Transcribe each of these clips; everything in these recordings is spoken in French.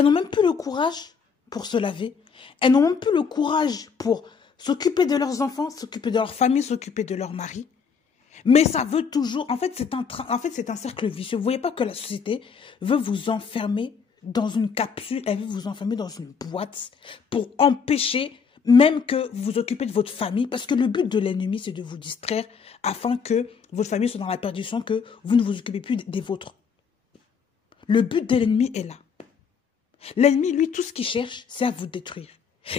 Elles n'ont même plus le courage pour se laver. Elles n'ont même plus le courage pour s'occuper de leurs enfants, s'occuper de leur famille, s'occuper de leur mari. Mais ça veut toujours... En fait, c'est un cercle vicieux. Vous ne voyez pas que la société veut vous enfermer dans une capsule, elle veut vous enfermer dans une boîte pour empêcher même que vous vous occupez de votre famille. Parce que le but de l'ennemi, c'est de vous distraire afin que votre famille soit dans la perdition, que vous ne vous occupez plus des vôtres. Le but de l'ennemi est là. L'ennemi, lui, tout ce qu'il cherche, c'est à vous détruire.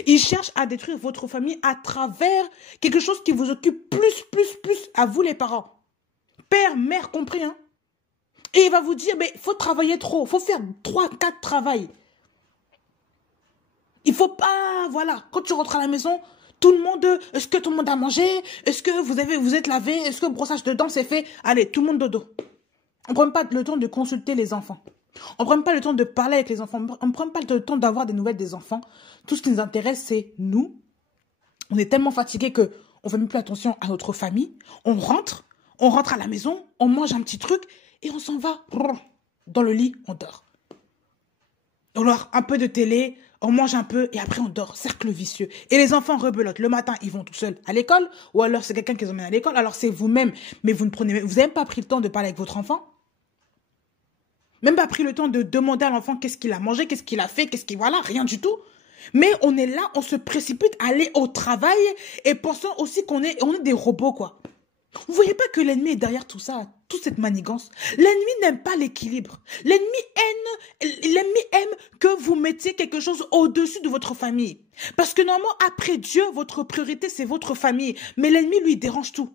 Il cherche à détruire votre famille à travers quelque chose qui vous occupe plus à vous les parents. Père, mère, compris, hein? Et il va vous dire, mais il faut travailler trop, il faut faire 3, 4 travails. Il faut pas, voilà, quand tu rentres à la maison, tout le monde, est-ce que tout le monde a mangé? Est-ce que vous êtes lavé? Est-ce que le brossage de dents c'est fait? Allez, tout le monde dodo. On ne prend pas le temps de consulter les enfants. On ne prend pas le temps de parler avec les enfants. On ne prend pas le temps d'avoir des nouvelles des enfants. Tout ce qui nous intéresse, c'est nous. On est tellement fatigués qu'on ne fait même plus attention à notre famille. On rentre à la maison, on mange un petit truc et on s'en va dans le lit, on dort. On leur un peu de télé, on mange un peu et après on dort. Cercle vicieux. Et les enfants rebelottent. Le matin, ils vont tout seuls à l'école ou alors c'est quelqu'un qui les emmène à l'école. Alors c'est vous-même, mais vous n'avez même pas pris le temps de parler avec votre enfant. Même pas pris le temps de demander à l'enfant qu'est-ce qu'il a mangé, qu'est-ce qu'il a fait, voilà, rien du tout. Mais on est là, on se précipite à aller au travail et pensant aussi qu'on est des robots, quoi. Vous voyez pas que l'ennemi est derrière tout ça, toute cette manigance? L'ennemi n'aime pas l'équilibre. L'ennemi aime que vous mettiez quelque chose au-dessus de votre famille. Parce que normalement, après Dieu, votre priorité, c'est votre famille. Mais l'ennemi, lui, dérange tout.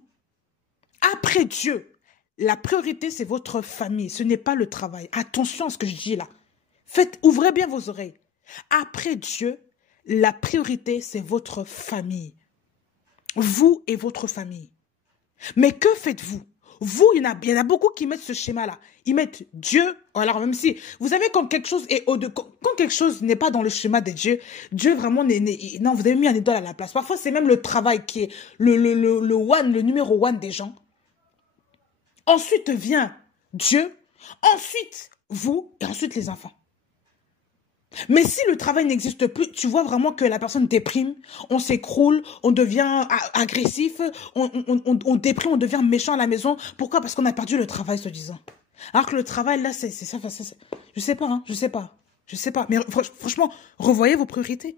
Après Dieu, la priorité, c'est votre famille. Ce n'est pas le travail. Attention à ce que je dis là. Ouvrez bien vos oreilles. Après Dieu, la priorité, c'est votre famille. Vous et votre famille. Mais que faites-vous? Vous, il y en a beaucoup qui mettent ce schéma-là. Ils mettent Dieu, alors même si, vous savez, quand quelque chose n'est pas dans le schéma de Dieu, Dieu vraiment, non, vous avez mis un idole à la place. Parfois, c'est même le travail qui est le numéro 1 des gens. Ensuite vient Dieu, ensuite vous et ensuite les enfants. Mais si le travail n'existe plus, tu vois vraiment que la personne déprime, on s'écroule, on devient agressif, on déprime, on devient méchant à la maison. Pourquoi? Parce qu'on a perdu le travail, soi-disant. Alors que le travail, là, c'est ça. Je sais pas, hein, je sais pas. Mais franchement, revoyez vos priorités.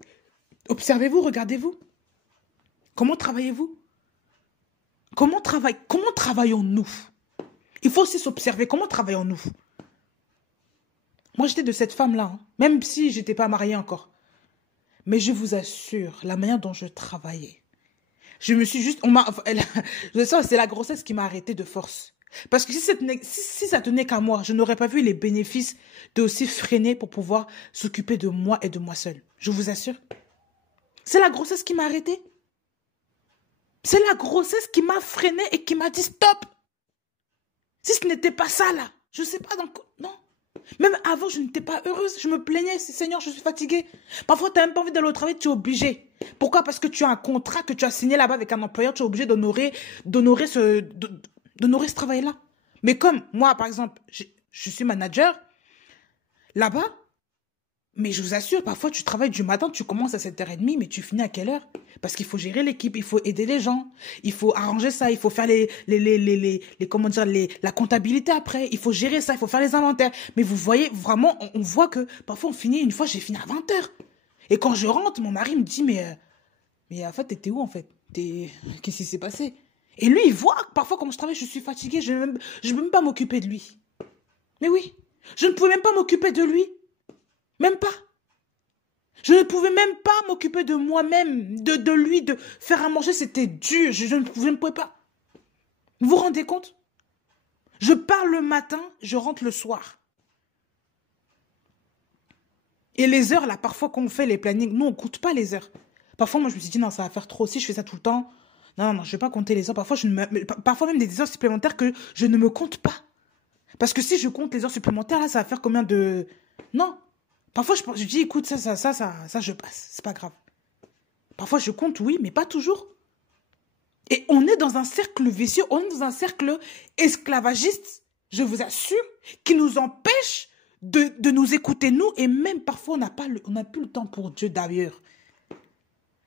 Observez-vous, regardez-vous. Comment travaillez-vous? Comment travaillons-nous? Il faut aussi s'observer. Comment travaillons-nous? Moi, j'étais de cette femme-là, hein, même si je n'étais pas mariée encore. Mais je vous assure, la manière dont je travaillais, je me suis juste... c'est la grossesse qui m'a arrêtée de force. Parce que si ça tenait qu'à moi, je n'aurais pas vu les bénéfices de aussi freiner pour pouvoir s'occuper de moi et de moi seule. Je vous assure. C'est la grossesse qui m'a arrêtée. C'est la grossesse qui m'a freinée et qui m'a dit stop. Si ce n'était pas ça, là, je ne sais pas, donc, non. Même avant, je n'étais pas heureuse. Je me plaignais, Seigneur, je suis fatiguée. Parfois, tu n'as même pas envie d'aller au travail, tu es obligé. Pourquoi? Parce que tu as un contrat que tu as signé là-bas avec un employeur, tu es obligé d'honorer ce travail-là. Mais comme moi, par exemple, je suis manager, là-bas, mais je vous assure, parfois, tu travailles du matin, tu commences à 7h30, mais tu finis à quelle heure? Parce qu'il faut gérer l'équipe, il faut aider les gens, il faut arranger ça, il faut faire la comptabilité après, il faut gérer ça, il faut faire les inventaires. Mais vous voyez, vraiment, on voit que parfois on finit, une fois j'ai fini à 20h. Et quand je rentre, mon mari me dit, mais en fait, t'étais où en fait? Qu'est-ce qui s'est passé? Et lui, il voit que parfois, quand je travaille, je suis fatiguée, je ne peux même pas m'occuper de lui. Mais oui, je ne pouvais même pas m'occuper de lui. Même pas. Je ne pouvais même pas m'occuper de moi-même, de lui, de faire à manger, c'était dur. Je ne pouvais pas. Vous vous rendez compte? Je pars le matin, je rentre le soir. Et les heures, là, parfois, quand on fait les plannings, nous, on ne compte pas les heures. Parfois, moi, je me suis dit, non, ça va faire trop. Si je fais ça tout le temps, non, je ne vais pas compter les heures. Parfois, même des heures supplémentaires que je ne me compte pas. Parce que si je compte les heures supplémentaires, là, ça va faire combien de... Non. Parfois, je dis, écoute, ça, je passe. C'est pas grave. Parfois, je compte, oui, mais pas toujours. Et on est dans un cercle vicieux, on est dans un cercle esclavagiste, je vous assure, qui nous empêche de nous écouter, nous, et même parfois, on n'a plus le temps pour Dieu d'ailleurs.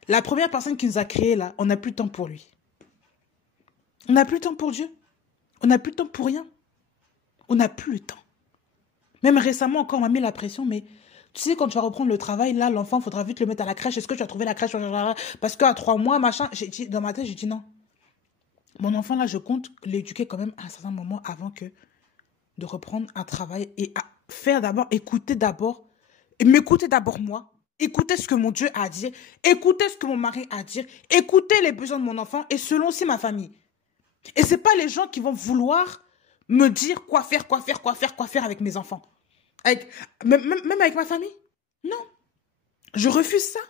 La première personne qui nous a créés là, on n'a plus le temps pour lui. On n'a plus le temps pour Dieu. On n'a plus le temps pour rien. On n'a plus le temps. Même récemment encore, on m'a mis la pression, mais tu sais, quand tu vas reprendre le travail, là, l'enfant, il faudra vite le mettre à la crèche. Est-ce que tu as trouvé la crèche? Parce qu'à 3 mois, machin, dans ma tête, j'ai dit non. Mon enfant, là, je compte l'éduquer quand même à un certain moment avant de reprendre un travail et à faire d'abord, écouter d'abord, et m'écouter d'abord moi, écouter ce que mon Dieu a à dire, écouter ce que mon mari a à dire, écouter les besoins de mon enfant et selon aussi ma famille. Et c'est pas les gens qui vont vouloir me dire quoi faire avec mes enfants. Même avec ma famille. Non. Je refuse ça.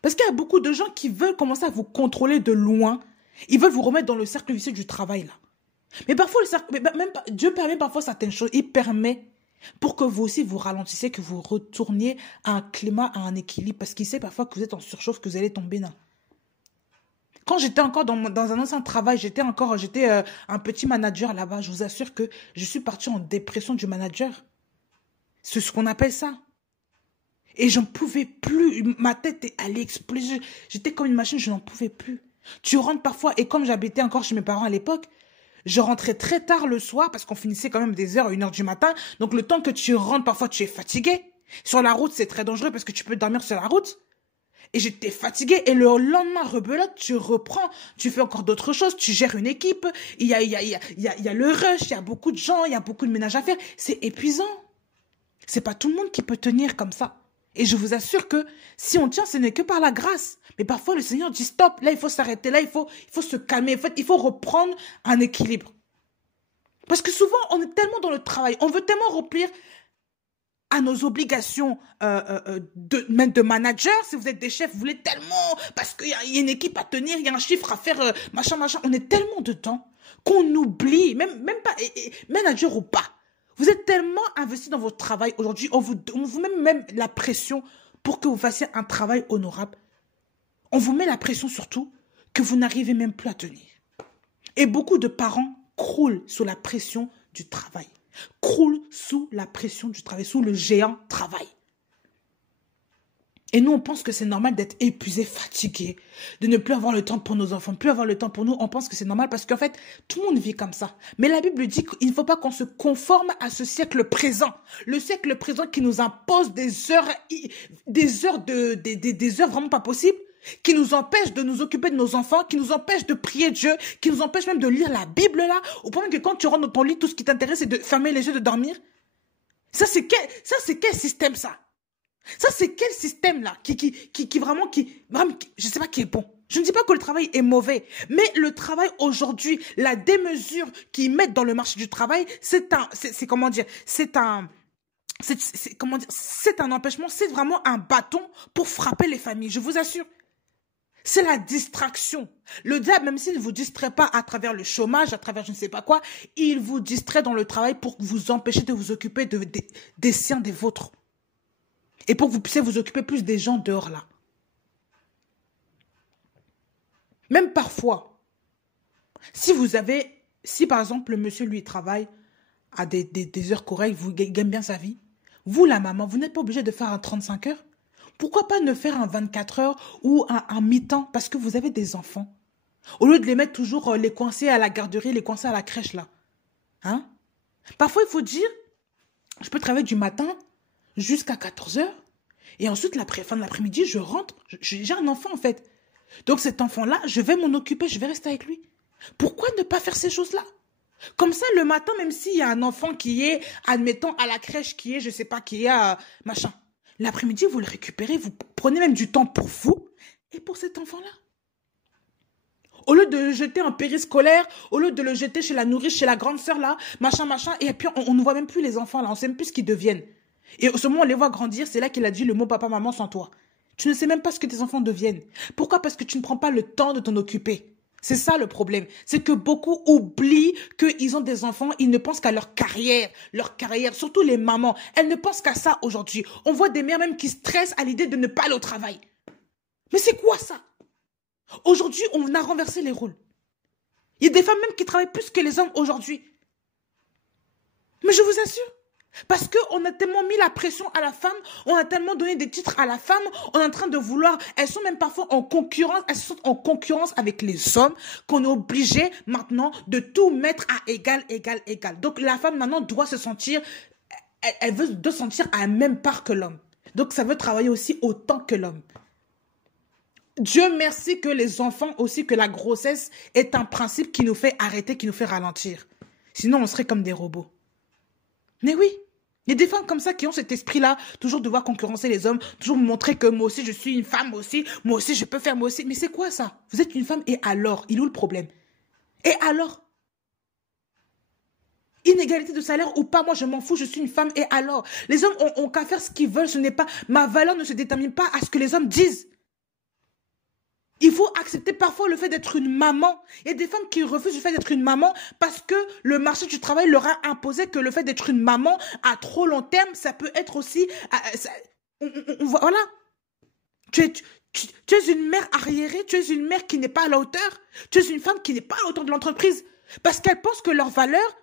Parce qu'il y a beaucoup de gens qui veulent commencer à vous contrôler de loin. Ils veulent vous remettre dans le cercle vicieux du travail, là. Mais parfois, Dieu permet parfois certaines choses. Il permet pour que vous aussi vous ralentissiez, que vous retourniez à un climat, à un équilibre. Parce qu'il sait parfois que vous êtes en surchauffe, que vous allez tomber là. Quand j'étais encore dans un ancien travail, j'étais un petit manager là-bas. Je vous assure que je suis partie en dépression du manager. C'est ce qu'on appelle ça. Et j'en pouvais plus. Ma tête allait exploser. J'étais comme une machine, je n'en pouvais plus. Tu rentres parfois, et comme j'habitais encore chez mes parents à l'époque, je rentrais très tard le soir parce qu'on finissait quand même des heures, 1h du matin. Donc le temps que tu rentres, parfois tu es fatigué. Sur la route, c'est très dangereux parce que tu peux dormir sur la route. Et j'étais fatiguée. Et le lendemain, rebelote, tu reprends. Tu fais encore d'autres choses. Tu gères une équipe. Il y a le rush. Il y a beaucoup de gens. Il y a beaucoup de ménage à faire. C'est épuisant. C'est pas tout le monde qui peut tenir comme ça. Et je vous assure que si on tient, ce n'est que par la grâce. Mais parfois, le Seigneur dit stop. Là, il faut s'arrêter. Là, il faut se calmer. En fait, il faut reprendre un équilibre. Parce que souvent, on est tellement dans le travail. On veut tellement remplir à nos obligations même de manager. Si vous êtes des chefs, vous voulez tellement, parce qu'il y a une équipe à tenir, il y a un chiffre à faire, machin. On est tellement dedans qu'on oublie, même pas, manager ou pas. Vous êtes tellement investi dans votre travail aujourd'hui, on vous met même la pression pour que vous fassiez un travail honorable. On vous met la pression surtout que vous n'arrivez même plus à tenir. Et beaucoup de parents croulent sous la pression du travail. Croulent sous la pression du travail, sous le géant travail. Et nous, on pense que c'est normal d'être épuisé, fatigué, de ne plus avoir le temps pour nos enfants, plus avoir le temps pour nous. On pense que c'est normal parce qu'en fait, tout le monde vit comme ça. Mais la Bible dit qu'il ne faut pas qu'on se conforme à ce siècle présent. Le siècle présent qui nous impose des heures vraiment pas possibles, qui nous empêche de nous occuper de nos enfants, qui nous empêche de prier Dieu, qui nous empêche même de lire la Bible là, au point que quand tu rentres dans ton lit, tout ce qui t'intéresse, c'est de fermer les yeux, de dormir. Ça, c'est quel système, ça? Ça, c'est quel système là vraiment, je sais pas qui est bon. Je ne dis pas que le travail est mauvais, mais le travail aujourd'hui, la démesure qu'ils mettent dans le marché du travail, c'est un empêchement, c'est vraiment un bâton pour frapper les familles, je vous assure. C'est la distraction. Le diable, même s'il ne vous distrait pas à travers le chômage, à travers je ne sais pas quoi, il vous distrait dans le travail pour vous empêcher de vous occuper des siens, des vôtres. Et pour que vous puissiez vous occuper plus des gens dehors là. Même parfois, si par exemple le monsieur lui travaille à des heures correctes, vous gagnez bien sa vie, vous la maman, vous n'êtes pas obligé de faire un 35 heures. Pourquoi pas ne faire un 24 heures ou un mi-temps parce que vous avez des enfants. Au lieu de les mettre toujours, les coincer à la garderie, les coincer à la crèche là. Hein? Parfois il faut dire, je peux travailler du matin jusqu'à 14 heures. Et ensuite, fin de l'après-midi, je rentre. J'ai un enfant, en fait. Donc, cet enfant-là, je vais m'en occuper. Je vais rester avec lui. Pourquoi ne pas faire ces choses-là? Comme ça, le matin, même s'il y a un enfant qui est, admettons, à la crèche, qui est, je sais pas, qui est, machin. L'après-midi, vous le récupérez. Vous prenez même du temps pour vous et pour cet enfant-là. Au lieu de le jeter en périscolaire, au lieu de le jeter chez la nourrice, chez la grande sœur, là, machin. Et puis, on ne voit même plus les enfants, là. On ne sait même plus ce qu'ils deviennent. Et au moment où on les voit grandir, c'est là qu'il a dit le mot papa, maman sans toi. Tu ne sais même pas ce que tes enfants deviennent. Pourquoi? Parce que tu ne prends pas le temps de t'en occuper. C'est ça le problème. C'est que beaucoup oublient qu'ils ont des enfants, ils ne pensent qu'à leur carrière, surtout les mamans. Elles ne pensent qu'à ça aujourd'hui. On voit des mères même qui stressent à l'idée de ne pas aller au travail. Mais c'est quoi ça? Aujourd'hui, on a renversé les rôles. Il y a des femmes même qui travaillent plus que les hommes aujourd'hui. Mais je vous assure, Parce qu'on a tellement mis la pression à la femme, on a tellement donné des titres à la femme, on est en train de vouloir, elles sont même parfois en concurrence, elles sont en concurrence avec les hommes, qu'on est obligé maintenant de tout mettre à égal, égal, égal. Donc la femme maintenant doit se sentir, elle veut se sentir à la même part que l'homme. Donc ça veut travailler aussi autant que l'homme. Dieu merci que les enfants aussi, que la grossesse est un principe qui nous fait arrêter, qui nous fait ralentir. Sinon on serait comme des robots. Mais oui, il y a des femmes comme ça qui ont cet esprit-là, toujours devoir concurrencer les hommes, toujours me montrer que moi aussi je suis une femme, moi aussi je peux faire, moi aussi. Mais c'est quoi ça? Vous êtes une femme et alors? Il est où le problème? Et alors? Inégalité de salaire ou pas, moi je m'en fous, je suis une femme et alors? Les hommes ont qu'à faire ce qu'ils veulent, ce n'est pas, ma valeur ne se détermine pas à ce que les hommes disent. Il faut accepter parfois le fait d'être une maman. Il y a des femmes qui refusent le fait d'être une maman parce que le marché du travail leur a imposé que le fait d'être une maman à trop long terme, ça peut être aussi... voilà. Tu es une mère arriérée, tu es une mère qui n'est pas à la hauteur. Tu es une femme qui n'est pas à la hauteur de l'entreprise. Parce qu'elles pensent que leur valeur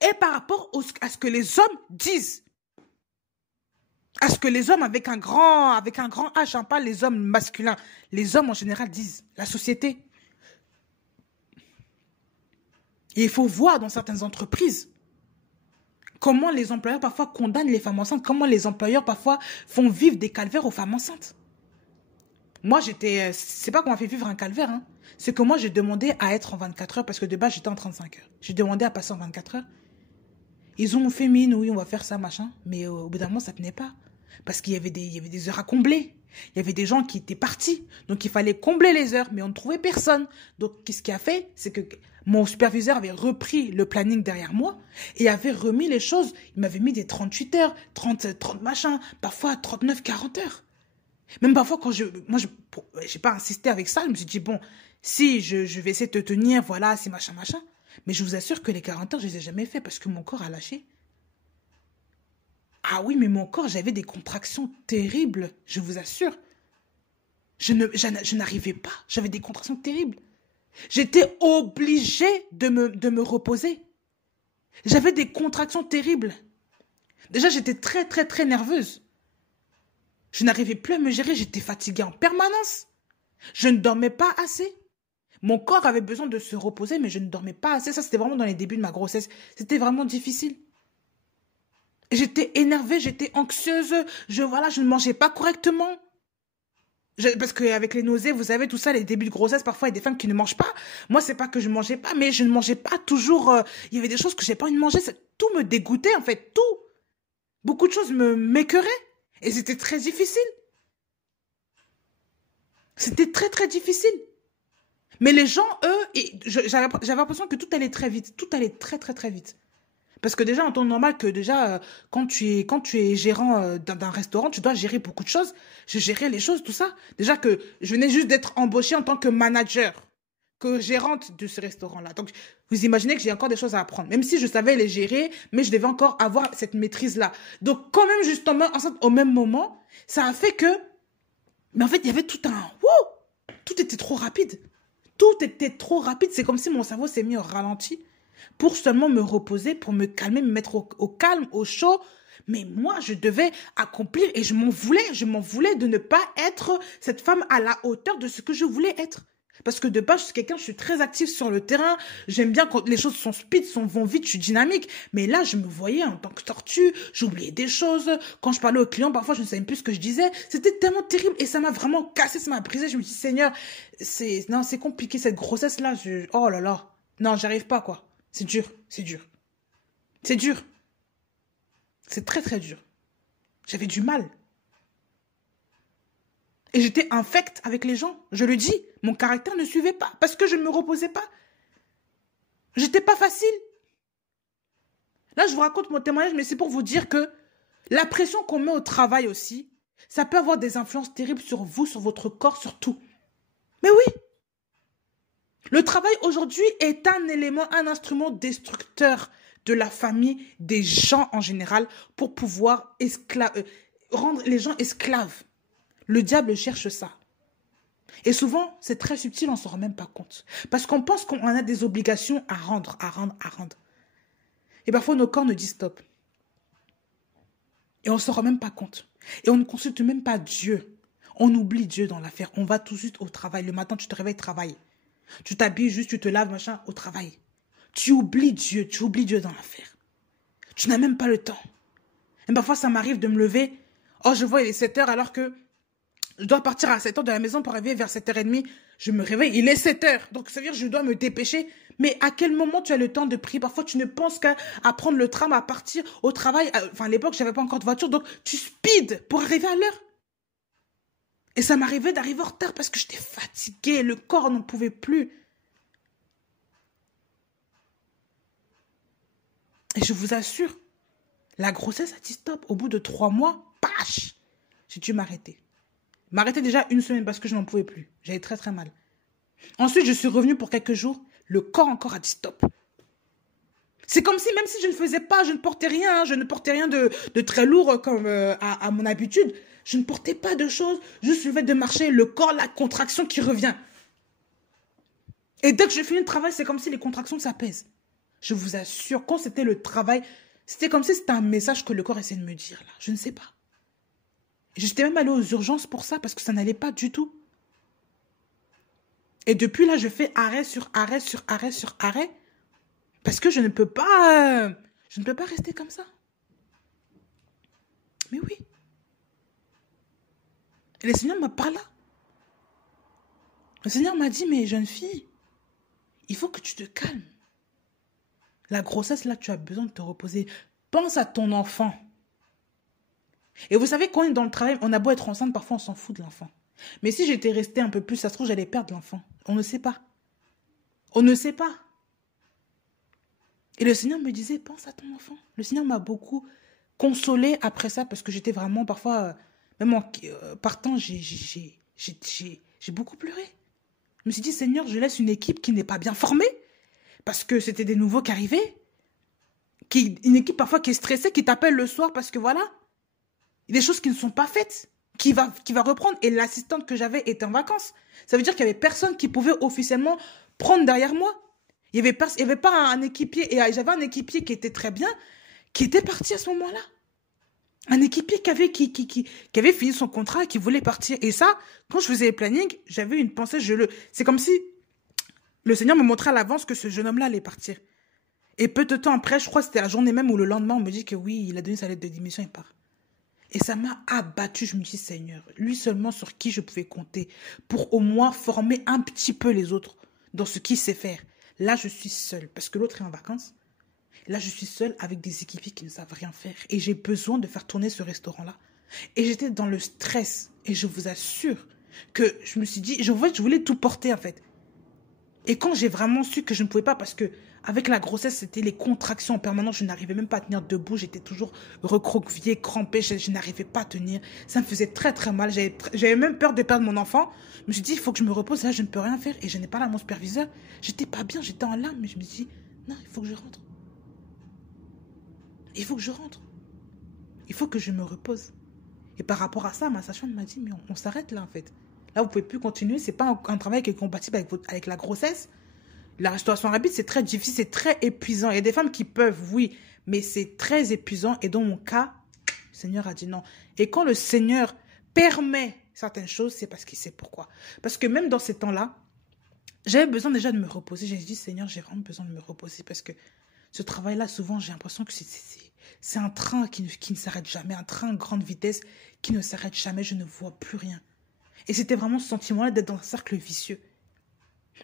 est par rapport à ce que les hommes disent. À ce que les hommes avec un grand H, hein, pas les hommes masculins. Les hommes en général disent, la société. Et il faut voir dans certaines entreprises comment les employeurs parfois condamnent les femmes enceintes, comment les employeurs parfois font vivre des calvaires aux femmes enceintes. Moi, c'est pas qu'on m'a fait vivre un calvaire, hein. C'est que moi, j'ai demandé à être en 24 heures parce que de base, j'étais en 35 heures. J'ai demandé à passer en 24 heures. Ils ont fait mine, oui, on va faire ça, machin. Mais au bout d'un moment, ça tenait pas. Parce qu'il y avait des heures à combler. Il y avait des gens qui étaient partis. Donc, il fallait combler les heures, mais on ne trouvait personne. Donc, qu'est-ce qu'il a fait? C'est que mon superviseur avait repris le planning derrière moi et avait remis les choses. Il m'avait mis des 38 heures, 30 machins, parfois 39, 40 heures. Même parfois, quand j'ai pas insisté avec ça, je me suis dit, bon, si je vais essayer de te tenir, voilà, c'est machin, machin. Mais je vous assure que les 40 heures, je les ai jamais fait parce que mon corps a lâché. Ah oui, mais mon corps, j'avais des contractions terribles, je vous assure. Je n'arrivais pas, j'avais des contractions terribles. J'étais obligée de me reposer. J'avais des contractions terribles. Déjà, j'étais très, très, très nerveuse. Je n'arrivais plus à me gérer, j'étais fatiguée en permanence. Je ne dormais pas assez. Mon corps avait besoin de se reposer, mais je ne dormais pas assez. Ça, c'était vraiment dans les débuts de ma grossesse. C'était vraiment difficile. J'étais énervée, j'étais anxieuse. Je ne mangeais pas correctement. Parce qu'avec les nausées, vous savez, tout ça, les débuts de grossesse, parfois, il y a des femmes qui ne mangent pas. Moi, c'est pas que je ne mangeais pas, mais je ne mangeais pas toujours. Il y avait des choses que j'ai pas envie de manger. Tout me dégoûtait, en fait, tout. Beaucoup de choses m'écœuraient. Et c'était très difficile. C'était très, très difficile. Mais les gens, eux, j'avais l'impression que tout allait très vite. Tout allait très, très, très vite. Parce que déjà, en temps normal, que déjà, quand tu es gérant d'un restaurant, tu dois gérer beaucoup de choses. Je gérais les choses, tout ça. Déjà que je venais juste d'être embauchée en tant que manager, que gérante de ce restaurant-là. Donc, vous imaginez que j'ai encore des choses à apprendre. Même si je savais les gérer, mais je devais encore avoir cette maîtrise-là. Donc, quand même, justement, au même moment, ça a fait que... Mais en fait, il y avait tout un... Wouh! Tout était trop rapide. Tout était trop rapide. C'est comme si mon cerveau s'est mis au ralenti pour seulement me reposer, pour me calmer, me mettre au calme, au chaud. Mais moi, je devais accomplir et je m'en voulais de ne pas être cette femme à la hauteur de ce que je voulais être. Parce que de base, je suis quelqu'un, je suis très active sur le terrain. J'aime bien quand les choses sont speed, vont vite, je suis dynamique. Mais là, je me voyais en tant que tortue, j'oubliais des choses. Quand je parlais aux clients, parfois, je ne savais plus ce que je disais. C'était tellement terrible et ça m'a vraiment cassé, ça m'a brisé. Je me dis, Seigneur, c'est compliqué cette grossesse-là. Oh là là, non, j'arrive pas, quoi. C'est dur, c'est dur. C'est dur. C'est très, très dur. J'avais du mal. Et j'étais infecte avec les gens. Je le dis, mon caractère ne suivait pas parce que je ne me reposais pas. J'étais pas facile. Là, je vous raconte mon témoignage, mais c'est pour vous dire que la pression qu'on met au travail aussi, ça peut avoir des influences terribles sur vous, sur votre corps, sur tout. Mais oui. Le travail aujourd'hui est un élément, un instrument destructeur de la famille, des gens en général, pour pouvoir rendre les gens esclaves. Le diable cherche ça. Et souvent, c'est très subtil, on ne s'en rend même pas compte. Parce qu'on pense qu'on a des obligations à rendre. Et parfois, nos corps nous disent stop. Et on ne s'en rend même pas compte. Et on ne consulte même pas Dieu. On oublie Dieu dans l'affaire. On va tout de suite au travail. Le matin, tu te réveilles, travail. Tu t'habilles juste, tu te laves, machin, au travail. Tu oublies Dieu dans l'affaire. Tu n'as même pas le temps. Et parfois, ça m'arrive de me lever. Oh, je vois, il est 7 heures alors que je dois partir à 7 heures de la maison pour arriver vers 7h30. Je me réveille, il est 7 heures. Donc, ça veut dire que je dois me dépêcher. Mais à quel moment tu as le temps de prier? Parfois, tu ne penses qu'à prendre le tram, à partir au travail. Enfin, à l'époque, je n'avais pas encore de voiture. Donc, tu speed pour arriver à l'heure. Et ça m'arrivait d'arriver en retard parce que j'étais fatiguée. Le corps n'en pouvait plus. Et je vous assure, la grossesse a dit stop. Au bout de 3 mois, pâche, j'ai dû m'arrêter. M'arrêter déjà 1 semaine parce que je n'en pouvais plus. J'avais très très mal. Ensuite, je suis revenue pour quelques jours. Le corps encore a dit stop. C'est comme si, même si je ne faisais pas, je ne portais rien. Je ne portais rien de très lourd comme à mon habitude. Je ne portais pas de choses. Juste le fait de marcher, le corps, la contraction qui revient. Et dès que je finis le travail, c'est comme si les contractions s'apaisent. Je vous assure, quand c'était le travail, c'était comme si c'était un message que le corps essayait de me dire là. Je ne sais pas. J'étais même allée aux urgences pour ça parce que ça n'allait pas du tout. Et depuis là, je fais arrêt sur arrêt sur arrêt sur arrêt parce que je ne peux pas rester comme ça. Mais oui. Et le Seigneur m'a parlé. Le Seigneur m'a dit, mais jeune fille, il faut que tu te calmes. La grossesse, là, tu as besoin de te reposer. Pense à ton enfant. Et vous savez, quand on est dans le travail, on a beau être enceinte, parfois on s'en fout de l'enfant. Mais si j'étais restée un peu plus, ça se trouve, j'allais perdre l'enfant. On ne sait pas. On ne sait pas. Et le Seigneur me disait, pense à ton enfant. Le Seigneur m'a beaucoup consolée après ça, parce que j'étais vraiment, parfois, même en partant, j'ai beaucoup pleuré. Je me suis dit, Seigneur, je laisse une équipe qui n'est pas bien formée, parce que c'était des nouveaux qui arrivaient, une équipe parfois qui est stressée, qui t'appelle le soir parce que voilà, il y a des choses qui ne sont pas faites, qui va reprendre. Et l'assistante que j'avais était en vacances. Ça veut dire qu'il n'y avait personne qui pouvait officiellement prendre derrière moi. Il n'y avait pas un équipier, et j'avais un équipier qui était très bien, qui était parti à ce moment-là. Un équipier qui avait fini son contrat et qui voulait partir. Et ça, quand je faisais les plannings, j'avais une pensée, c'est comme si le Seigneur me montrait à l'avance que ce jeune homme-là allait partir. Et peu de temps après, je crois que c'était la journée même ou le lendemain, on me dit que oui, il a donné sa lettre de démission, il part. Et ça m'a abattu. Je me dis, Seigneur, lui seulement sur qui je pouvais compter pour au moins former un petit peu les autres dans ce qu'il sait faire. Là, je suis seule parce que l'autre est en vacances. Là, je suis seule avec des équipiers qui ne savent rien faire. Et j'ai besoin de faire tourner ce restaurant-là. Et j'étais dans le stress. Et je vous assure que je me suis dit, je voulais tout porter en fait. Et quand j'ai vraiment su que je ne pouvais pas, parce que avec la grossesse, c'était les contractions en permanence, je n'arrivais même pas à tenir debout, j'étais toujours recroquevillée, crampée, je n'arrivais pas à tenir. Ça me faisait très très mal, j'avais même peur de perdre mon enfant. Je me suis dit, il faut que je me repose, là je ne peux rien faire. Et je n'ai pas là mon superviseur, j'étais pas bien, j'étais en larmes, mais je me suis dit, non, il faut que je rentre. Il faut que je rentre. Il faut que je me repose. Et par rapport à ça, ma sage-femme m'a dit, mais on s'arrête là en fait. Là, vous ne pouvez plus continuer, c'est pas un travail qui est compatible avec la grossesse. La restauration rapide, c'est très difficile, c'est très épuisant. Il y a des femmes qui peuvent, oui, mais c'est très épuisant. Et dans mon cas, le Seigneur a dit non. Et quand le Seigneur permet certaines choses, c'est parce qu'il sait pourquoi. Parce que même dans ces temps-là, j'avais besoin déjà de me reposer. J'ai dit, Seigneur, j'ai vraiment besoin de me reposer parce que ce travail-là, souvent, j'ai l'impression que c'est un train qui ne s'arrête jamais, un train à grande vitesse qui ne s'arrête jamais. Je ne vois plus rien. Et c'était vraiment ce sentiment-là d'être dans un cercle vicieux.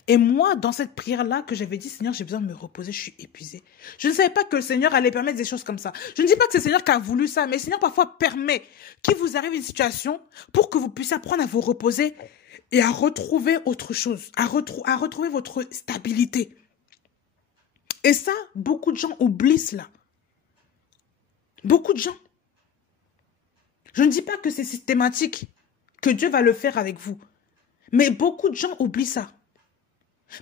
Et moi, dans cette prière-là que j'avais dit, Seigneur, j'ai besoin de me reposer, je suis épuisée. Je ne savais pas que le Seigneur allait permettre des choses comme ça. Je ne dis pas que c'est le Seigneur qui a voulu ça, mais le Seigneur parfois permet qu'il vous arrive une situation pour que vous puissiez apprendre à vous reposer et à retrouver autre chose, à retrouver votre stabilité. Et ça, beaucoup de gens oublient cela. Beaucoup de gens. Je ne dis pas que c'est systématique, que Dieu va le faire avec vous. Mais beaucoup de gens oublient ça.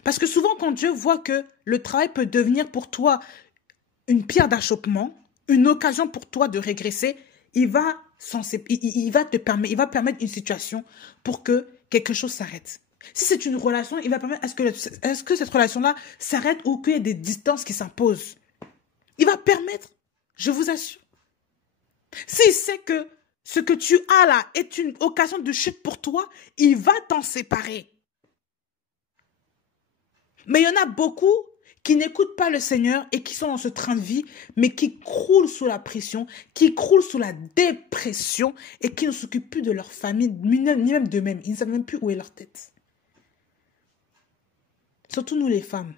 Parce que souvent, quand Dieu voit que le travail peut devenir pour toi une pierre d'achoppement, une occasion pour toi de régresser, il va permettre une situation pour que quelque chose s'arrête. Si c'est une relation, il va permettre est-ce que cette relation-là s'arrête ou qu'il y ait des distances qui s'imposent. Il va permettre, je vous assure. S'il sait que ce que tu as là est une occasion de chute pour toi, il va t'en séparer. Mais il y en a beaucoup qui n'écoutent pas le Seigneur et qui sont dans ce train de vie, mais qui croulent sous la pression, qui croulent sous la dépression et qui ne s'occupent plus de leur famille, ni même d'eux-mêmes. Ils ne savent même plus où est leur tête. Surtout nous les femmes.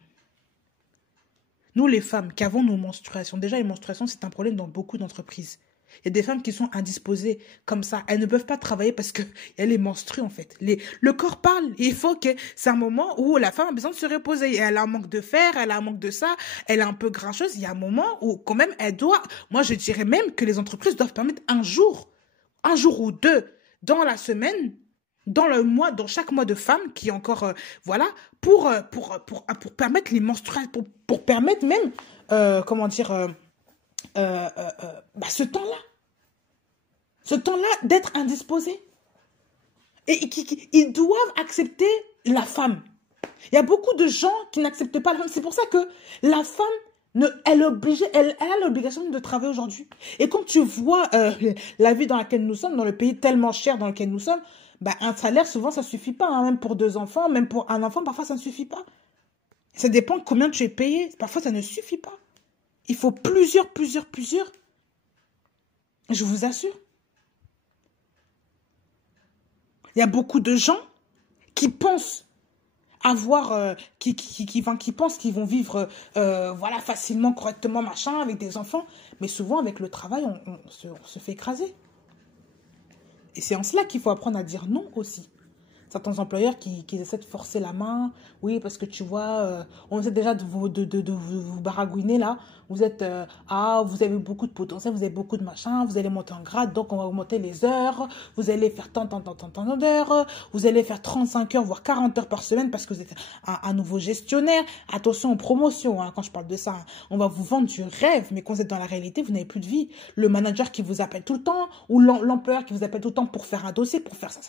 Nous les femmes qui avons nos menstruations. Déjà, les menstruations, c'est un problème dans beaucoup d'entreprises. Il y a des femmes qui sont indisposées comme ça. Elles ne peuvent pas travailler parce qu'elles les menstruent en fait. Le corps parle. Il faut que c'est un moment où la femme a besoin de se reposer. Elle a un manque de fer, elle a un manque de ça, elle est un peu grincheuse. Il y a un moment où quand même elle doit... Moi je dirais même que les entreprises doivent permettre un jour ou deux dans la semaine, dans le mois, dans chaque mois de femme qui est encore... voilà, pour permettre les menstruations, pour permettre même, ce temps-là. Ce temps-là d'être indisposé. Et ils doivent accepter la femme. Il y a beaucoup de gens qui n'acceptent pas la femme. C'est pour ça que la femme, elle a l'obligation de travailler aujourd'hui. Et quand tu vois la vie dans laquelle nous sommes, dans le pays tellement cher dans lequel nous sommes, un salaire, souvent, ça ne suffit pas. Hein, même pour 2 enfants, même pour un enfant, parfois, ça ne suffit pas. Ça dépend combien tu es payé. Parfois, ça ne suffit pas. Il faut plusieurs. Je vous assure. Il y a beaucoup de gens qui pensent avoir, qui pensent qu'ils vont vivre facilement, correctement, machin, avec des enfants. Mais souvent, avec le travail, on se fait écraser. Et c'est en cela qu'il faut apprendre à dire non aussi. Certains employeurs qui essaient de forcer la main. Oui, parce que tu vois, on essaie déjà de vous baragouiner là. Vous êtes, vous avez beaucoup de potentiel, vous avez beaucoup de machin, vous allez monter en grade, donc on va augmenter les heures. Vous allez faire tant d'heures. Vous allez faire 35 heures, voire 40 heures par semaine parce que vous êtes un nouveau gestionnaire. Attention aux promotions, hein, quand je parle de ça. Hein. On va vous vendre du rêve, mais quand vous êtes dans la réalité, vous n'avez plus de vie. Le manager qui vous appelle tout le temps, ou l'employeur qui vous appelle tout le temps pour faire un dossier, pour faire ça,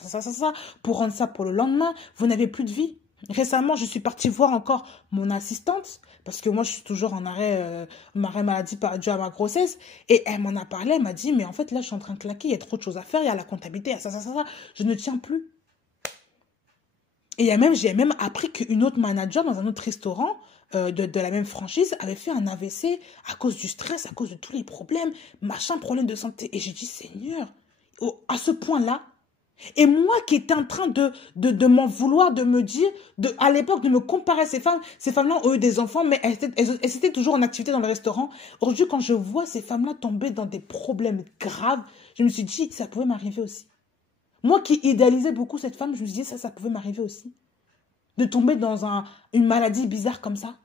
pour rendre ça pour le lendemain, vous n'avez plus de vie. Récemment, je suis partie voir encore mon assistante, parce que moi, je suis toujours en arrêt maladie dû à ma grossesse, et elle m'en a parlé, elle m'a dit, mais en fait, là, je suis en train de claquer, il y a trop de choses à faire, il y a la comptabilité, il y a ça, je ne tiens plus. Et j'ai même appris qu'une autre manager dans un autre restaurant de la même franchise avait fait un AVC à cause du stress, à cause de tous les problèmes, problème de santé. Et j'ai dit, Seigneur, à ce point-là. Et moi qui étais en train de m'en vouloir, de me dire, à l'époque, de me comparer à ces femmes-là ont eu des enfants, mais elles étaient toujours en activité dans le restaurant. Aujourd'hui, quand je vois ces femmes-là tomber dans des problèmes graves, je me suis dit, ça pouvait m'arriver aussi. Moi qui idéalisais beaucoup cette femme, je me suis dit, ça pouvait m'arriver aussi. De tomber dans une maladie bizarre comme ça,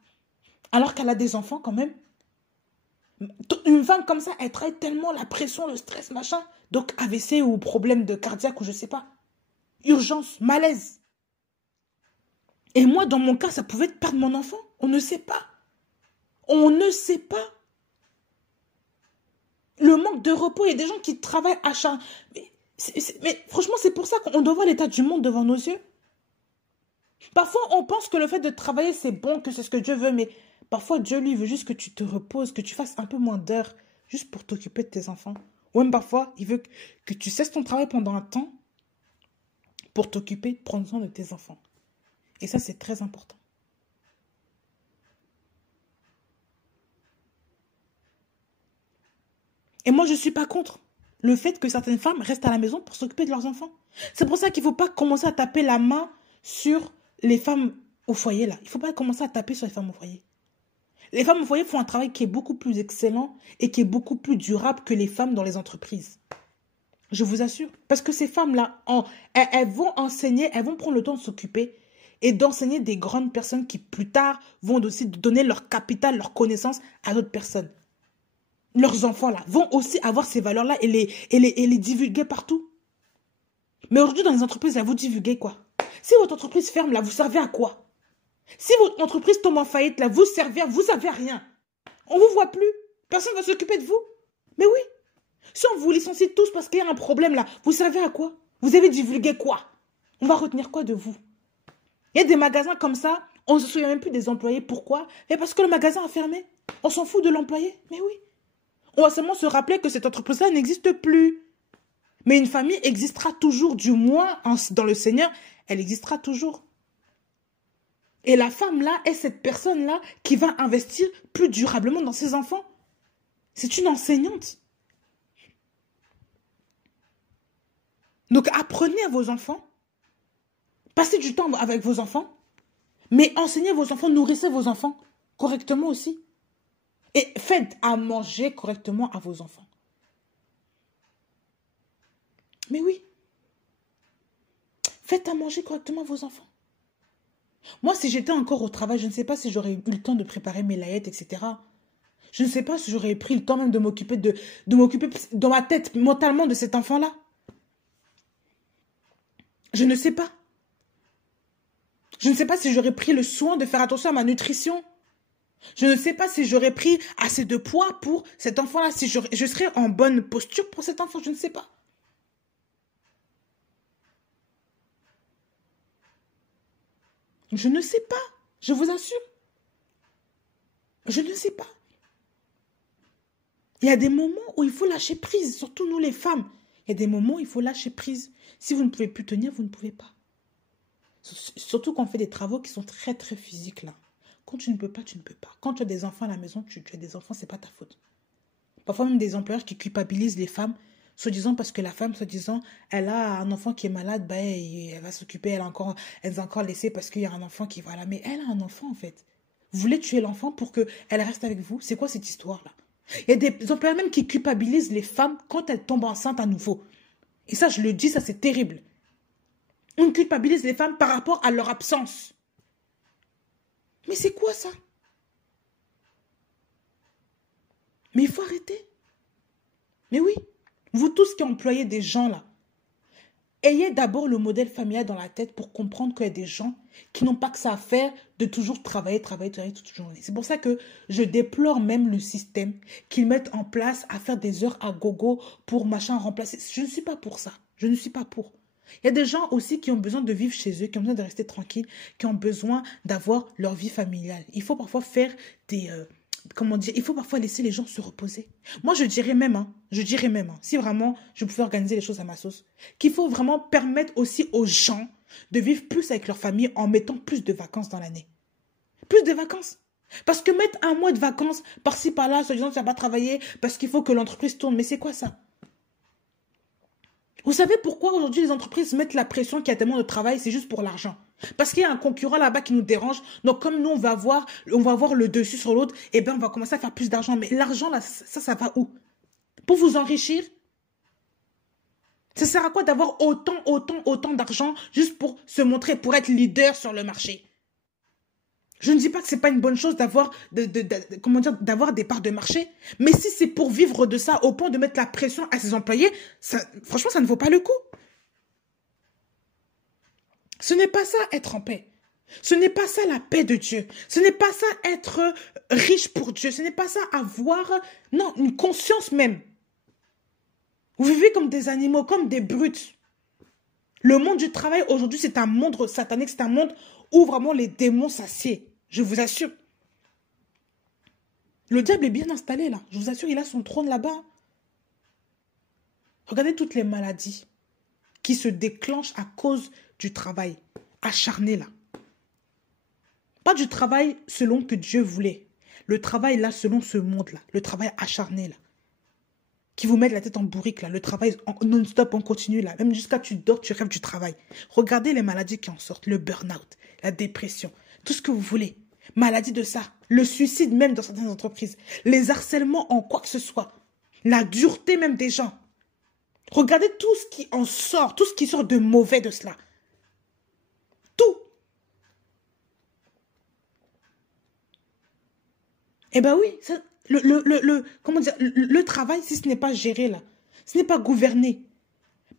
alors qu'elle a des enfants quand même. Une femme comme ça, elle travaille tellement la pression, le stress, machin. Donc AVC ou problème de cardiaque ou je sais pas. Urgence, malaise. Et moi, dans mon cas, ça pouvait être perdre mon enfant. On ne sait pas. On ne sait pas. Le manque de repos, il y a des gens qui travaillent à charge. Mais franchement, c'est pour ça qu'on doit voir l'état du monde devant nos yeux. Parfois, on pense que le fait de travailler, c'est bon, que c'est ce que Dieu veut, mais parfois, Dieu, lui, veut juste que tu te reposes, que tu fasses un peu moins d'heures, juste pour t'occuper de tes enfants. Ou même parfois, il veut que tu cesses ton travail pendant un temps pour t'occuper, de prendre soin de tes enfants. Et ça, c'est très important. Et moi, je ne suis pas contre le fait que certaines femmes restent à la maison pour s'occuper de leurs enfants. C'est pour ça qu'il ne faut pas commencer à taper la main sur les femmes au foyer, là. Il ne faut pas commencer à taper sur les femmes au foyer. Les femmes au foyer font un travail qui est beaucoup plus excellent et qui est beaucoup plus durable que les femmes dans les entreprises. Je vous assure. Parce que ces femmes-là, elles vont enseigner, elles vont prendre le temps de s'occuper et d'enseigner des grandes personnes qui, plus tard, vont aussi donner leur capital, leur connaissance à d'autres personnes. Leurs enfants, là, vont aussi avoir ces valeurs-là et les divulguer partout. Mais aujourd'hui, dans les entreprises, là, vous divulguez quoi? Si votre entreprise ferme, là, vous servez à quoi? Si votre entreprise tombe en faillite, là, vous servez à rien. On ne vous voit plus. Personne ne va s'occuper de vous. Mais oui. Si on vous licencie tous parce qu'il y a un problème, là, vous servez à quoi? Vous avez divulgué quoi? On va retenir quoi de vous? Il y a des magasins comme ça, on ne se souvient même plus des employés. Pourquoi? Et parce que le magasin a fermé. On s'en fout de l'employé. Mais oui. On va seulement se rappeler que cette entreprise-là n'existe plus. Mais une famille existera toujours, du moins dans le Seigneur, elle existera toujours. Et la femme-là est cette personne-là qui va investir plus durablement dans ses enfants. C'est une enseignante. Donc apprenez à vos enfants. Passez du temps avec vos enfants. Mais enseignez vos enfants, nourrissez vos enfants correctement aussi. Et faites à manger correctement à vos enfants. Mais oui. Faites à manger correctement à vos enfants. Moi, si j'étais encore au travail, je ne sais pas si j'aurais eu le temps de préparer mes layettes, etc. Je ne sais pas si j'aurais pris le temps même de m'occuper dans ma tête mentalement de cet enfant-là. Je ne sais pas. Je ne sais pas si j'aurais pris le soin de faire attention à ma nutrition. Je ne sais pas si j'aurais pris assez de poids pour cet enfant-là. Si je serais en bonne posture pour cet enfant, je ne sais pas. Je ne sais pas. Je vous assure. Je ne sais pas. Il y a des moments où il faut lâcher prise, surtout nous les femmes. Il y a des moments où il faut lâcher prise. Si vous ne pouvez plus tenir, vous ne pouvez pas. Surtout quand on fait des travaux qui sont très très physiques là. Quand tu ne peux pas, tu ne peux pas. Quand tu as des enfants à la maison, tu as des enfants, c'est pas ta faute. Parfois même des employeurs qui culpabilisent les femmes, soi-disant parce que la femme, soi-disant, elle a un enfant qui est malade, ben, elle va s'occuper, elle a encore laissé parce qu'il y a un enfant qui, voilà. Mais elle a un enfant en fait. Vous voulez tuer l'enfant pour qu'elle reste avec vous? C'est quoi cette histoire-là? Il y a des employeurs même qui culpabilisent les femmes quand elles tombent enceintes à nouveau. Et ça, je le dis, ça c'est terrible. On culpabilise les femmes par rapport à leur absence. Mais c'est quoi ça? Mais il faut arrêter. Mais oui, vous tous qui employez des gens là, ayez d'abord le modèle familial dans la tête pour comprendre qu'il y a des gens qui n'ont pas que ça à faire de toujours travailler toute la journée. C'est pour ça que je déplore même le système qu'ils mettent en place à faire des heures à gogo pour machin remplacer. Je ne suis pas pour ça. Je ne suis pas pour. Il y a des gens aussi qui ont besoin de vivre chez eux, qui ont besoin de rester tranquilles, qui ont besoin d'avoir leur vie familiale. Il faut parfois faire des... comment dire, il faut parfois laisser les gens se reposer. Moi, je dirais même, si vraiment je pouvais organiser les choses à ma sauce, qu'il faut vraiment permettre aussi aux gens de vivre plus avec leur famille en mettant plus de vacances dans l'année. Plus de vacances. Parce que mettre un mois de vacances par-ci, par-là, se disant que tu n'as pas travaillé parce qu'il faut que l'entreprise tourne, mais c'est quoi ça? Vous savez pourquoi aujourd'hui les entreprises mettent la pression qu'il y a tellement de travail? C'est juste pour l'argent. Parce qu'il y a un concurrent là-bas qui nous dérange. Donc comme nous, on va avoir le dessus sur l'autre, et bien on va commencer à faire plus d'argent. Mais l'argent là, ça va où? Pour vous enrichir? Ça sert à quoi d'avoir autant d'argent juste pour se montrer, pour être leader sur le marché? Je ne dis pas que c'est pas une bonne chose d'avoir d'avoir des parts de marché, mais si c'est pour vivre de ça au point de mettre la pression à ses employés, franchement, ça ne vaut pas le coup. Ce n'est pas ça être en paix. Ce n'est pas ça la paix de Dieu. Ce n'est pas ça être riche pour Dieu. Ce n'est pas ça avoir, non, une conscience même. Vous vivez comme des animaux, comme des brutes. Le monde du travail aujourd'hui, c'est un monde satanique, c'est un monde où vraiment les démons s'assiedent. Je vous assure. Le diable est bien installé là. Je vous assure, il a son trône là-bas. Regardez toutes les maladies qui se déclenchent à cause du travail acharné là. Pas du travail selon que Dieu voulait. Le travail là selon ce monde là. Le travail acharné là. Qui vous met la tête en bourrique là. Le travail non-stop, on continue là. Même jusqu'à tu dors, tu rêves du travail. Regardez les maladies qui en sortent. Le burn-out, la dépression, tout ce que vous voulez. Maladie de ça. Le suicide même dans certaines entreprises. Les harcèlements en quoi que ce soit. La dureté même des gens. Regardez tout ce qui en sort. Tout ce qui sort de mauvais de cela. Tout. Eh ben oui, ça, comment dire, le travail, si ce n'est pas géré là, ce n'est pas gouverné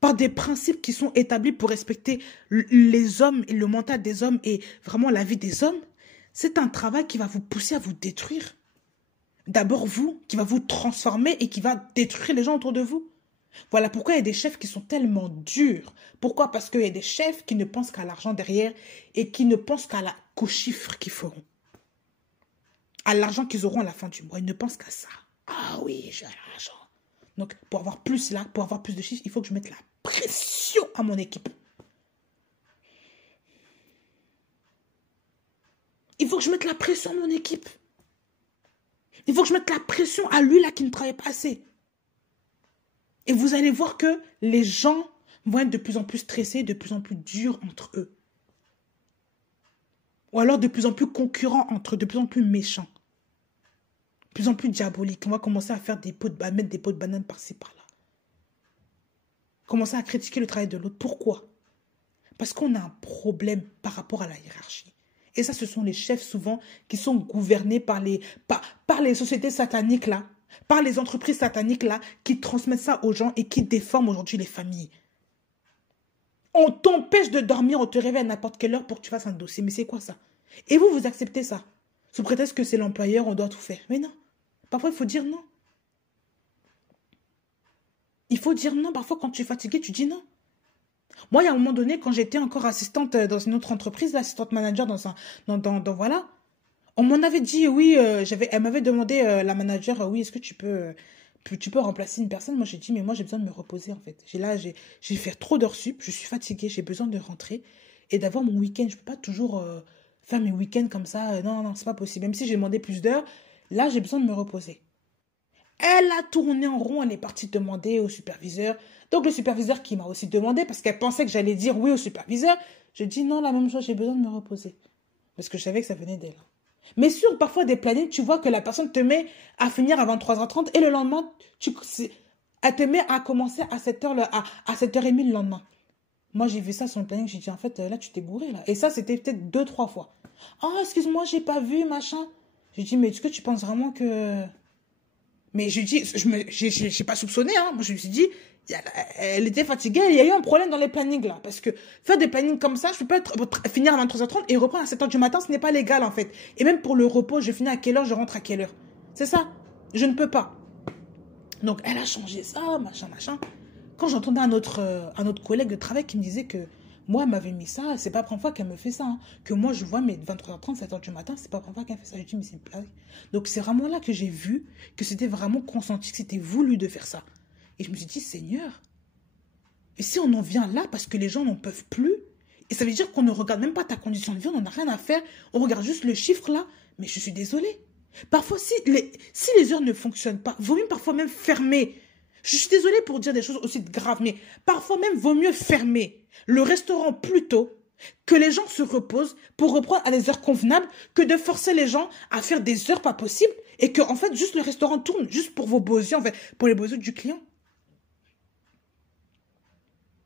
par des principes qui sont établis pour respecter les hommes et le mental des hommes et vraiment la vie des hommes, c'est un travail qui va vous pousser à vous détruire. D'abord vous, qui va vous transformer et qui va détruire les gens autour de vous. Voilà pourquoi il y a des chefs qui sont tellement durs. Pourquoi? Parce qu'il y a des chefs qui ne pensent qu'à l'argent derrière et qui ne pensent qu'aux chiffres qu'ils feront. À l'argent qu'ils auront à la fin du mois. Ils ne pensent qu'à ça. Ah oui, j'ai l'argent. Donc, pour avoir plus là, pour avoir plus de chiffres, il faut que je mette la pression à mon équipe. Il faut que je mette la pression à mon équipe. Il faut que je mette la pression à lui là qui ne travaille pas assez. Et vous allez voir que les gens vont être de plus en plus stressés, de plus en plus durs entre eux. Ou alors de plus en plus concurrents entre eux, de plus en plus méchants. De plus en plus diaboliques. On va commencer à faire à mettre des pots de banane par-ci, par-là. Commencer à critiquer le travail de l'autre. Pourquoi? Parce qu'on a un problème par rapport à la hiérarchie. Et ça, ce sont les chefs souvent qui sont gouvernés par les sociétés sataniques là, par les entreprises sataniques là, qui transmettent ça aux gens et qui déforment aujourd'hui les familles. On t'empêche de dormir, on te réveille à n'importe quelle heure pour que tu fasses un dossier. Mais c'est quoi ça? Et vous acceptez ça. Sous prétexte que c'est l'employeur, on doit tout faire. Mais non. Parfois, il faut dire non. Il faut dire non. Parfois, quand tu es fatigué, tu dis non. Moi, il y a un moment donné, quand j'étais encore assistante dans une autre entreprise, l'assistante manager voilà, on m'en avait dit, oui, elle m'avait demandé, la manager, oui, est-ce que tu peux remplacer une personne? Moi, j'ai dit, mais moi, j'ai besoin de me reposer, en fait. J'ai fait trop d'heures sup, je suis fatiguée, j'ai besoin de rentrer et d'avoir mon week-end. Je ne peux pas toujours faire mes week-ends comme ça. Non, non, c'est pas possible. Même si j'ai demandé plus d'heures, là, j'ai besoin de me reposer. Elle a tourné en rond, elle est partie demander au superviseur. Donc le superviseur qui m'a aussi demandé, parce qu'elle pensait que j'allais dire oui au superviseur, je dis non, la même chose, j'ai besoin de me reposer. Parce que je savais que ça venait d'elle. Mais sur parfois des plannings, tu vois que la personne te met à finir à 23h30 et le lendemain, elle te met à commencer à 7h, à 7h30 le lendemain. Moi, j'ai vu ça sur le planning, j'ai dit en fait, là, tu t'es gouré là. Et ça, c'était peut-être 2-3 fois. Oh, excuse-moi, j'ai pas vu, machin. J'ai dit, mais est-ce que tu penses vraiment que... Mais je dis, j'ai pas soupçonné, hein. Moi, je me suis dit, elle était fatiguée, il y a eu un problème dans les plannings, là. Parce que faire des plannings comme ça, je peux pas finir à 23h30 et reprendre à 7h du matin, ce n'est pas légal, en fait. Et même pour le repos, je finis à quelle heure, je rentre à quelle heure. C'est ça. Je ne peux pas. Donc, elle a changé ça, machin, machin. Quand j'entendais un autre collègue de travail qui me disait que moi, elle m'avait mis ça, c'est pas la première fois qu'elle me fait ça. Hein. Que moi, je vois mes 23h30, 7h du matin, c'est pas la première fois qu'elle fait ça. Je dis, mais c'est une blague. Donc, c'est vraiment là que j'ai vu que c'était vraiment consenti, que c'était voulu de faire ça. Et je me suis dit, Seigneur, et si on en vient là parce que les gens n'en peuvent plus, et ça veut dire qu'on ne regarde même pas ta condition de vie, on n'en a rien à faire, on regarde juste le chiffre là, mais je suis désolée. Parfois, si les heures ne fonctionnent pas, vaut mieux parfois même fermer. Je suis désolée pour dire des choses aussi graves, mais parfois même vaut mieux fermer le restaurant plus tôt, que les gens se reposent pour reprendre à des heures convenables, que de forcer les gens à faire des heures pas possibles et que, en fait, juste le restaurant tourne, juste pour vos beaux yeux, en fait, pour les beaux yeux du client.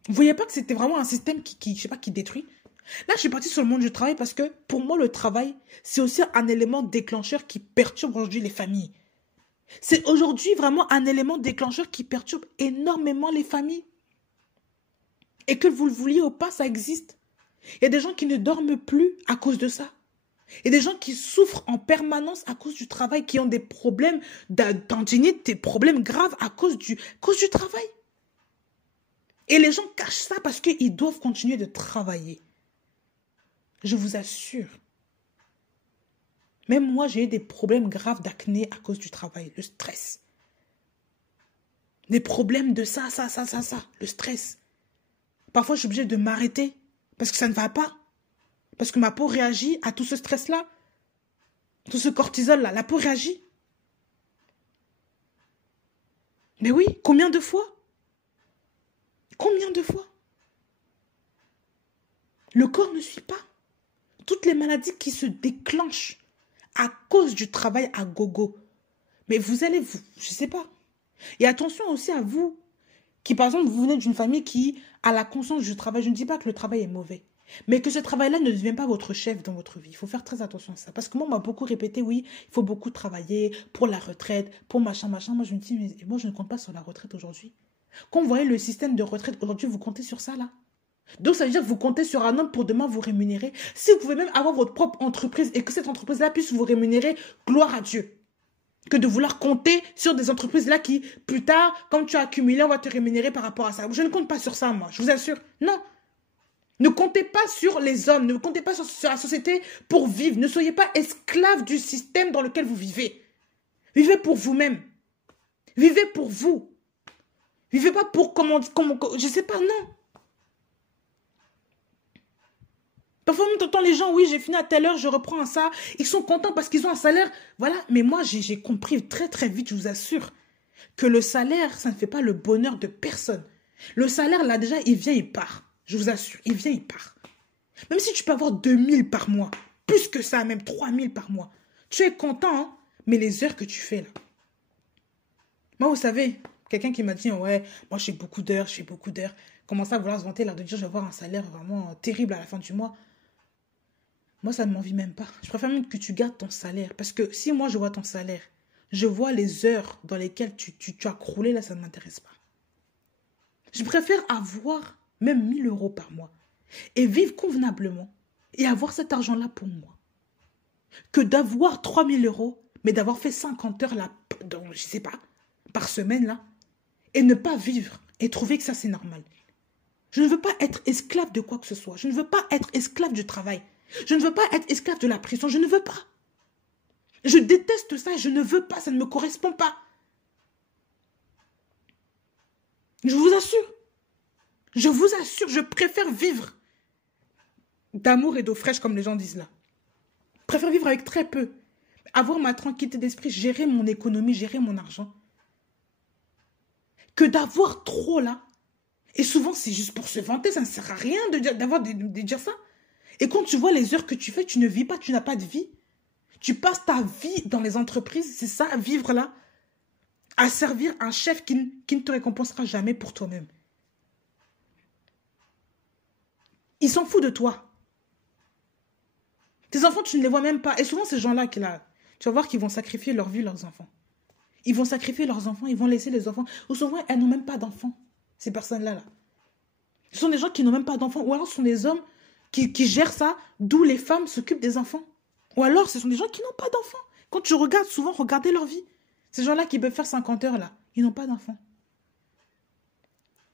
Vous voyez pas que c'était vraiment un système je sais pas, qui détruit? Là, je suis partie sur le monde du travail parce que, pour moi, le travail, c'est aussi un élément déclencheur qui perturbe aujourd'hui les familles. C'est aujourd'hui vraiment un élément déclencheur qui perturbe énormément les familles. Et que vous le vouliez ou pas, ça existe. Il y a des gens qui ne dorment plus à cause de ça. Il y a des gens qui souffrent en permanence à cause du travail, qui ont des problèmes tendinite, des problèmes graves à cause du travail. Et les gens cachent ça parce qu'ils doivent continuer de travailler. Je vous assure. Même moi, j'ai eu des problèmes graves d'acné à cause du travail, le stress. Des problèmes de ça, le stress. Parfois, je suis obligée de m'arrêter parce que ça ne va pas. Parce que ma peau réagit à tout ce stress-là. Tout ce cortisol-là, la peau réagit. Mais oui, combien de fois? Combien de fois? Le corps ne suit pas. Toutes les maladies qui se déclenchent à cause du travail à gogo. Mais je sais pas. Et attention aussi à vous, qui par exemple, vous venez d'une famille qui a la conscience du travail. Je ne dis pas que le travail est mauvais, mais que ce travail-là ne devient pas votre chef dans votre vie. Il faut faire très attention à ça. Parce que moi, on m'a beaucoup répété, oui, il faut beaucoup travailler pour la retraite, pour machin, machin. Moi, je me dis, mais moi, je ne compte pas sur la retraite aujourd'hui. Quand vous voyez le système de retraite aujourd'hui, vous comptez sur ça, là. Donc, ça veut dire que vous comptez sur un homme pour demain vous rémunérer. Si vous pouvez même avoir votre propre entreprise et que cette entreprise-là puisse vous rémunérer, gloire à Dieu. Que de vouloir compter sur des entreprises-là qui, plus tard, comme tu as accumulé, on va te rémunérer par rapport à ça. Je ne compte pas sur ça, moi, je vous assure. Non. Ne comptez pas sur les hommes, ne comptez pas sur la société pour vivre. Ne soyez pas esclaves du système dans lequel vous vivez. Vivez pour vous-même. Vivez pour vous. Vivez pas pour je sais pas, non. Parfois, même t'entends les gens, oui, j'ai fini à telle heure, je reprends ça. Ils sont contents parce qu'ils ont un salaire. Voilà, mais moi, j'ai compris très, très vite, je vous assure, que le salaire, ça ne fait pas le bonheur de personne. Le salaire, là, déjà, il vient, il part. Je vous assure, il vient, il part. Même si tu peux avoir 2000 par mois, plus que ça, même 3000 par mois, tu es content, hein, mais les heures que tu fais, là. Moi, vous savez, quelqu'un qui m'a dit, ouais, moi, je fais beaucoup d'heures, je fais beaucoup d'heures. Commence à vouloir se vanter, là, de dire, je vais avoir un salaire vraiment terrible à la fin du mois. Moi, ça ne m'envie même pas. Je préfère même que tu gardes ton salaire. Parce que si moi, je vois ton salaire, je vois les heures dans lesquelles tu as croulé, là, ça ne m'intéresse pas. Je préfère avoir même 1000 euros par mois et vivre convenablement et avoir cet argent-là pour moi que d'avoir 3000 euros, mais d'avoir fait 50 heures, là, je sais pas, par semaine, là, et ne pas vivre et trouver que ça, c'est normal. Je ne veux pas être esclave de quoi que ce soit. Je ne veux pas être esclave du travail. Je ne veux pas être esclave de la prison. Je ne veux pas. Je déteste ça. Je ne veux pas. Ça ne me correspond pas. Je vous assure. Je vous assure. Je préfère vivre d'amour et d'eau fraîche, comme les gens disent là. Je préfère vivre avec très peu. Avoir ma tranquillité d'esprit. Gérer mon économie. Gérer mon argent. Que d'avoir trop là. Et souvent, c'est juste pour se vanter. Ça ne sert à rien de dire ça. Et quand tu vois les heures que tu fais, tu ne vis pas, tu n'as pas de vie. Tu passes ta vie dans les entreprises, c'est ça, vivre là, à servir un chef qui ne te récompensera jamais pour toi-même. Il s'en fout de toi. Tes enfants, tu ne les vois même pas. Et souvent, ces gens-là, tu vas voir qu'ils vont sacrifier leur vie, leurs enfants. Ils vont sacrifier leurs enfants, ils vont laisser les enfants. Ou souvent, elles n'ont même pas d'enfants, ces personnes-là. Là. Ce sont des gens qui n'ont même pas d'enfants. Ou alors, ce sont des hommes qui gèrent ça, d'où les femmes s'occupent des enfants. Ou alors, ce sont des gens qui n'ont pas d'enfants. Quand tu regardes, souvent, regardez leur vie. Ces gens-là qui peuvent faire 50 heures, là, ils n'ont pas d'enfants.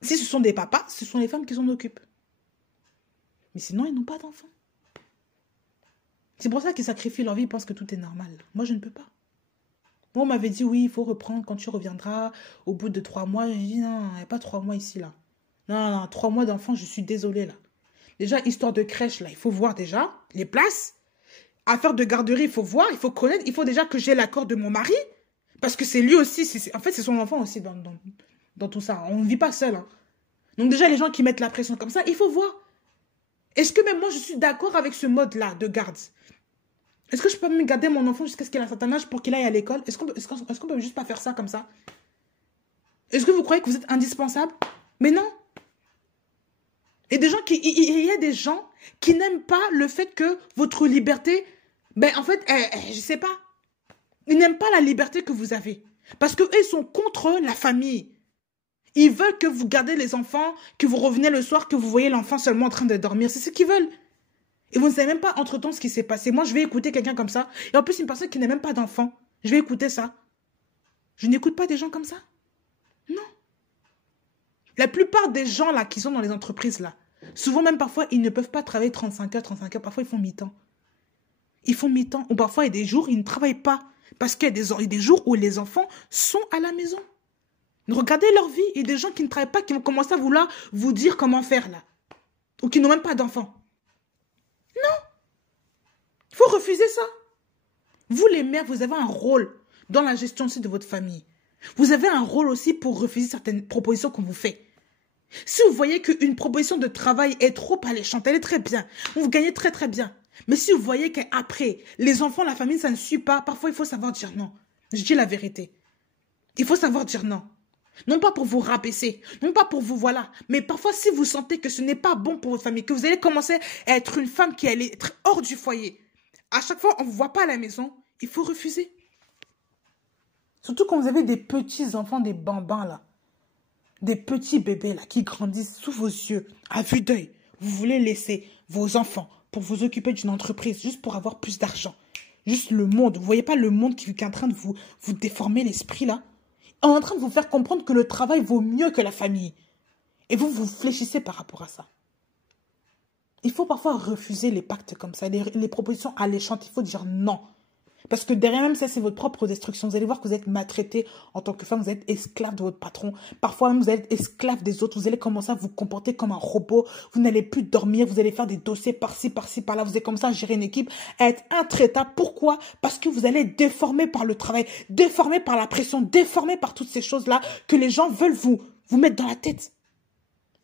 Si ce sont des papas, ce sont les femmes qui s'en occupent. Mais sinon, ils n'ont pas d'enfants. C'est pour ça qu'ils sacrifient leur vie, ils pensent que tout est normal. Moi, je ne peux pas. Moi, on m'avait dit, oui, il faut reprendre quand tu reviendras au bout de 3 mois. J'ai dit, non, il n'y a pas 3 mois ici, là. Non, 3 mois d'enfants, je suis désolée, là. Déjà, histoire de crèche, là, il faut voir déjà les places. Affaire de garderie, il faut voir, il faut connaître. Il faut déjà que j'ai l'accord de mon mari. Parce que c'est lui aussi, en fait, c'est son enfant aussi dans tout ça. On ne vit pas seul. Hein. Donc déjà, les gens qui mettent la pression comme ça, il faut voir. Est-ce que même moi, je suis d'accord avec ce mode-là de garde? Est-ce que je peux même garder mon enfant jusqu'à ce qu'il ait un certain âge pour qu'il aille à l'école? Est-ce qu'on peut juste pas faire ça comme ça? Est-ce que vous croyez que vous êtes indispensable? Mais non. Et il y a des gens qui n'aiment pas le fait que votre liberté, ben en fait, je sais pas. Ils n'aiment pas la liberté que vous avez. Parce qu'eux, ils sont contre la famille. Ils veulent que vous gardez les enfants, que vous revenez le soir, que vous voyez l'enfant seulement en train de dormir. C'est ce qu'ils veulent. Et vous ne savez même pas entre-temps ce qui s'est passé. Moi, je vais écouter quelqu'un comme ça. Et en plus, une personne qui n'a même pas d'enfant. Je vais écouter ça. Je n'écoute pas des gens comme ça. Non. La plupart des gens là qui sont dans les entreprises là, souvent même parfois, ils ne peuvent pas travailler 35 heures. Parfois, ils font mi-temps. Ils font mi-temps. Ou parfois, il y a des jours, ils ne travaillent pas. Parce qu'il y a des jours où les enfants sont à la maison. Regardez leur vie. Il y a des gens qui ne travaillent pas, qui vont commencer à vouloir vous dire comment faire là. Ou qui n'ont même pas d'enfants. Non. Il faut refuser ça. Vous les mères, vous avez un rôle dans la gestion aussi de votre famille. Vous avez un rôle aussi pour refuser certaines propositions qu'on vous fait. Si vous voyez qu'une proposition de travail est trop alléchante, elle est très bien. Vous gagnez très très bien. Mais si vous voyez qu'après, les enfants, la famille, ça ne suit pas, parfois il faut savoir dire non. Je dis la vérité. Il faut savoir dire non. Non pas pour vous rabaisser, non pas pour vous, voilà. Mais parfois, si vous sentez que ce n'est pas bon pour votre famille, que vous allez commencer à être une femme qui allait être hors du foyer, à chaque fois, on ne vous voit pas à la maison, il faut refuser. Surtout quand vous avez des petits enfants, des bambins là. Des petits bébés là qui grandissent sous vos yeux, à vue d'œil. Vous voulez laisser vos enfants pour vous occuper d'une entreprise, juste pour avoir plus d'argent. Juste le monde. Vous voyez pas le monde qui est en train de vous déformer l'esprit là? On est en train de vous faire comprendre que le travail vaut mieux que la famille. Et vous fléchissez par rapport à ça. Il faut parfois refuser les pactes comme ça, les propositions alléchantes. Il faut dire non. Parce que derrière même ça, c'est votre propre destruction. Vous allez voir que vous êtes maltraité en tant que femme, vous êtes esclave de votre patron. Parfois même, vous êtes esclave des autres. Vous allez commencer à vous comporter comme un robot. Vous n'allez plus dormir. Vous allez faire des dossiers par-ci, par-ci, par-là. Vous allez commencer à gérer une équipe, à être intraitable. Pourquoi? Parce que vous allez être déformé par le travail, déformé par la pression, déformé par toutes ces choses-là que les gens veulent vous mettre dans la tête.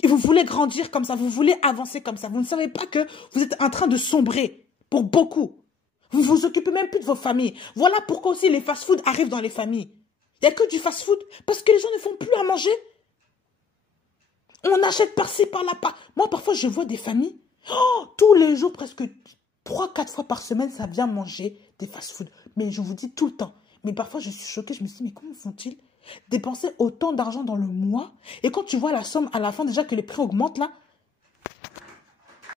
Et vous voulez grandir comme ça, vous voulez avancer comme ça. Vous ne savez pas que vous êtes en train de sombrer pour beaucoup. Vous vous occupez même plus de vos familles. Voilà pourquoi aussi les fast-food arrivent dans les familles. Il n'y a que du fast-food parce que les gens ne font plus à manger. On achète par-ci, par-là. Moi, parfois, je vois des familles. Oh, tous les jours, presque 3-4 fois par semaine, ça vient manger des fast-food. Mais je vous dis tout le temps. Mais parfois, je suis choquée. Je me dis, mais comment font-ils dépenser autant d'argent dans le mois? Et quand tu vois la somme à la fin, déjà que les prix augmentent là,